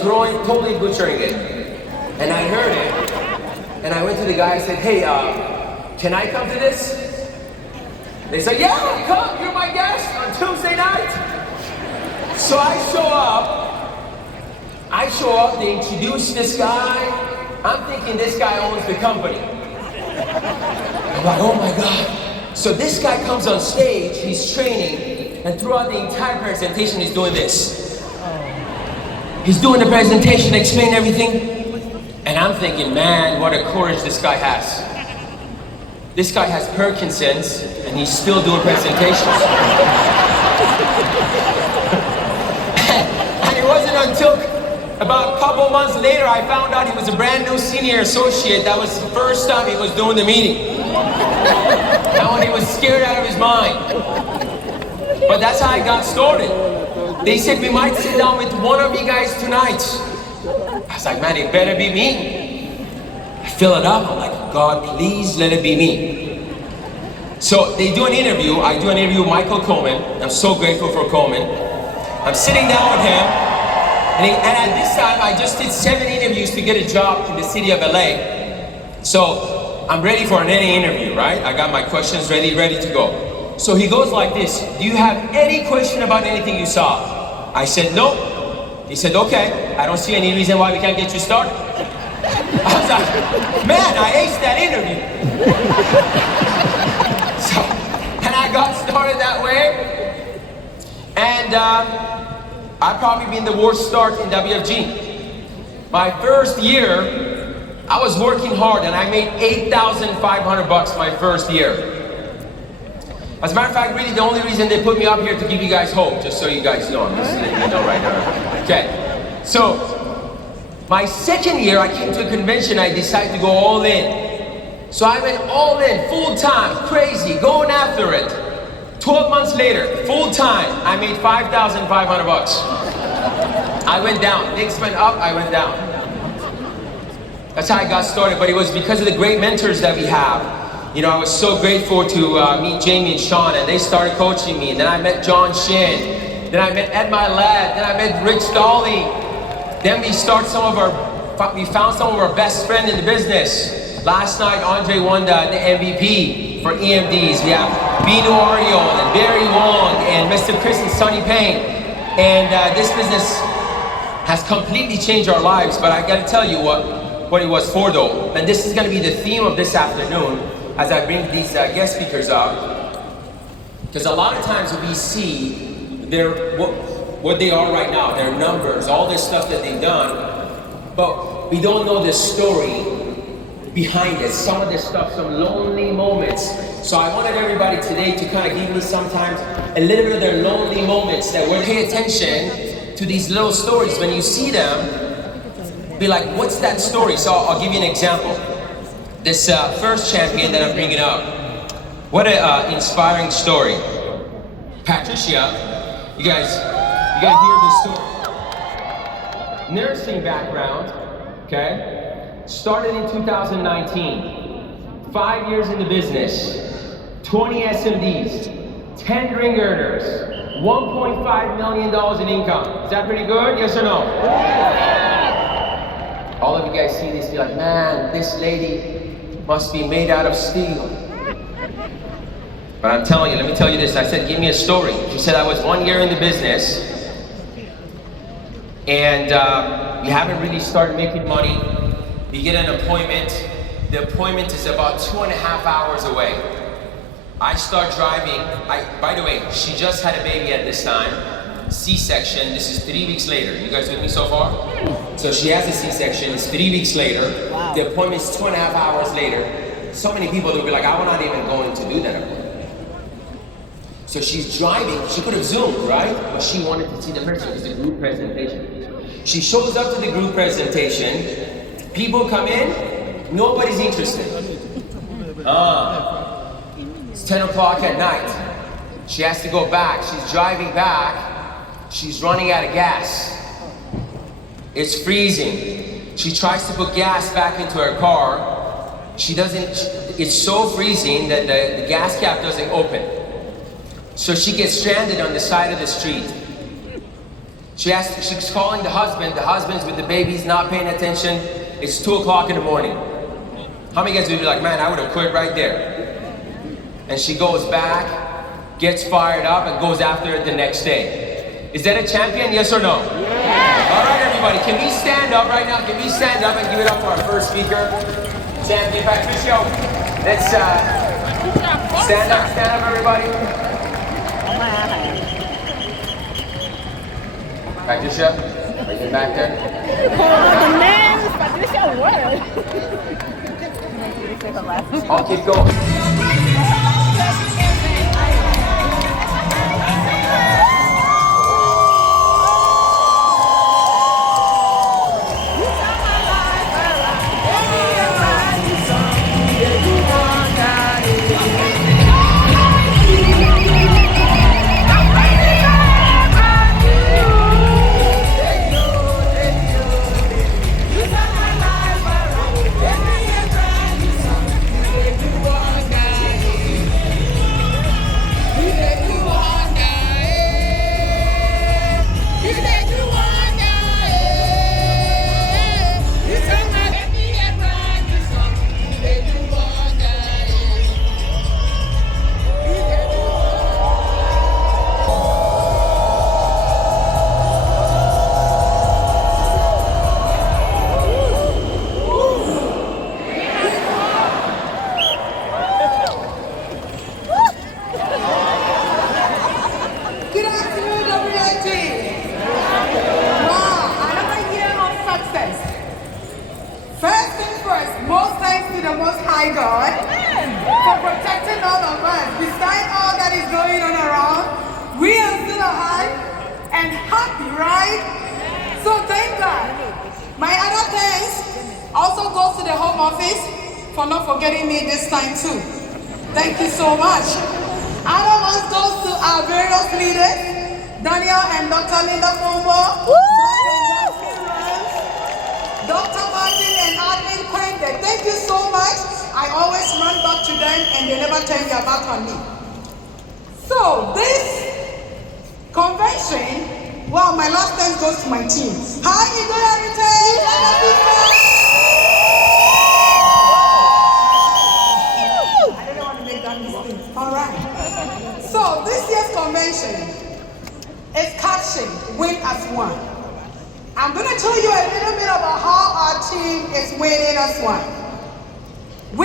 totally butchering it. And I heard it, and I went to the guy and said, hey, can I come to this? They said, yeah, come, you're my guest on Tuesday night. So I show up, they introduce this guy. I'm thinking this guy owns the company. I'm like, oh my God. So this guy comes on stage, he's training, and throughout the entire presentation, he's doing this. He's doing the presentation, explaining everything. And I'm thinking, man, what a courage this guy has. This guy has Parkinson's, and he's still doing presentations. And it wasn't until about a couple months later, I found out he was a brand new senior associate. That was the first time he was doing the meeting. That one, he was scared out of his mind. But that's how I got started. They said, we might sit down with one of you guys tonight. I was like, man, it better be me. I fill it up, I'm like, God, please let it be me. So they do an interview, I do an interview with Michael Coleman. I'm so grateful for Coleman. I'm sitting down with him, and at this time, I just did 7 interviews to get a job in the city of LA. So I'm ready for any interview, right? I got my questions ready to go. So he goes like this, do you have any question about anything you saw? I said, no. He said, okay, I don't see any reason why we can't get you started. I was like, man, I aced that interview. So, and I got started that way. And I've probably been the worst start in WFG. My first year, I was working hard and I made $8,500 my first year. As a matter of fact, really the only reason they put me up here to give you guys hope, just so you guys know, I'm just letting you know right now. Okay, so my second year I came to a convention, I decided to go all in. So I went all in, full time, crazy, going after it. 12 months later, full time, I made $5,500. I went down, things went up, I went down. That's how I got started, but it was because of the great mentors that we have. You know, I was so grateful to meet Jamie and Sean, and they started coaching me. And then I met John Shin. Then I met Ed Milet. Then I met Rich Dolly. Then we found some of our best friends in the business. Last night, Andre won the MVP for EMDs. We have Bino Ariel and Barry Wong and Mr. Chris and Sonny Payne. And this business has completely changed our lives. But I got to tell you what it was for, though. And this is going to be the theme of this afternoon, as I bring these guest speakers up, because a lot of times we see what they are right now, their numbers, all this stuff that they've done, but we don't know the story behind it, some of this stuff, some lonely moments. So I wanted everybody today to kind of give me sometimes a little bit of their lonely moments, that we'll pay attention to these little stories. When you see them, be like, what's that story? So I'll give you an example. This first champion that I'm bringing up, what an inspiring story. Patricia, you guys hear this story. Nursing background, okay? Started in 2019. 5 years in the business, 20 SMDs, 10 ring earners, $1.5 million in income. Is that pretty good? Yes or no? All of you guys see this, you're like, man, this lady must be made out of steel. But I'm telling you, let me tell you this. I said, give me a story. She said, I was 1 year in the business, and we haven't really started making money. We get an appointment. The appointment is about 2.5 hours away. I start driving. By the way, she just had a baby at this time. C-section, this is 3 weeks later. You guys with me so far? So she has a C-section, it's 3 weeks later. Wow. The appointment's 2.5 hours later. So many people will be like, I'm not even going to do that appointment. So she's driving, she could have Zoomed, right? But she wanted to see the person, it's a group presentation. She shows up to the group presentation, people come in, nobody's interested. It's 10 o'clock at night. She has to go back, she's driving back. She's running out of gas. It's freezing. She tries to put gas back into her car. She doesn't, it's so freezing that the gas cap doesn't open. So she gets stranded on the side of the street. She's calling the husband's with the babies, not paying attention. It's 2 o'clock in the morning. How many guys would be like, man, I would have quit right there? And she goes back, gets fired up, and goes after it the next day. Is that a champion, yes or no? Yeah. All right, everybody, can we stand up right now? Can we stand up and give it up for our first speaker? Champion Patricia. Let's stand up, everybody. Patricia, are you back there? The man is Patricia Word. I'll keep going. Good afternoon, WFG. Wow, another year of success. First things first, most thanks to the Most High God for protecting all of us. Despite all that is going on around, we are still alive and happy, right? So thank God. My other thanks also goes to the Home Office for not forgetting me this time too. Thank you so much. Other ones goes to our various leaders, Daniel and Dr. Linda Fombo, Dr. Martin and Admin Quende. Thank you so much. I always run back to them and they never turn their back on me. So this convention, well, my last thanks goes to my team. How you doing, everything? I didn't want to make that mistake. All right. So this year's convention is captioned Win as One. I'm going to tell you a little bit about how our team is winning as one.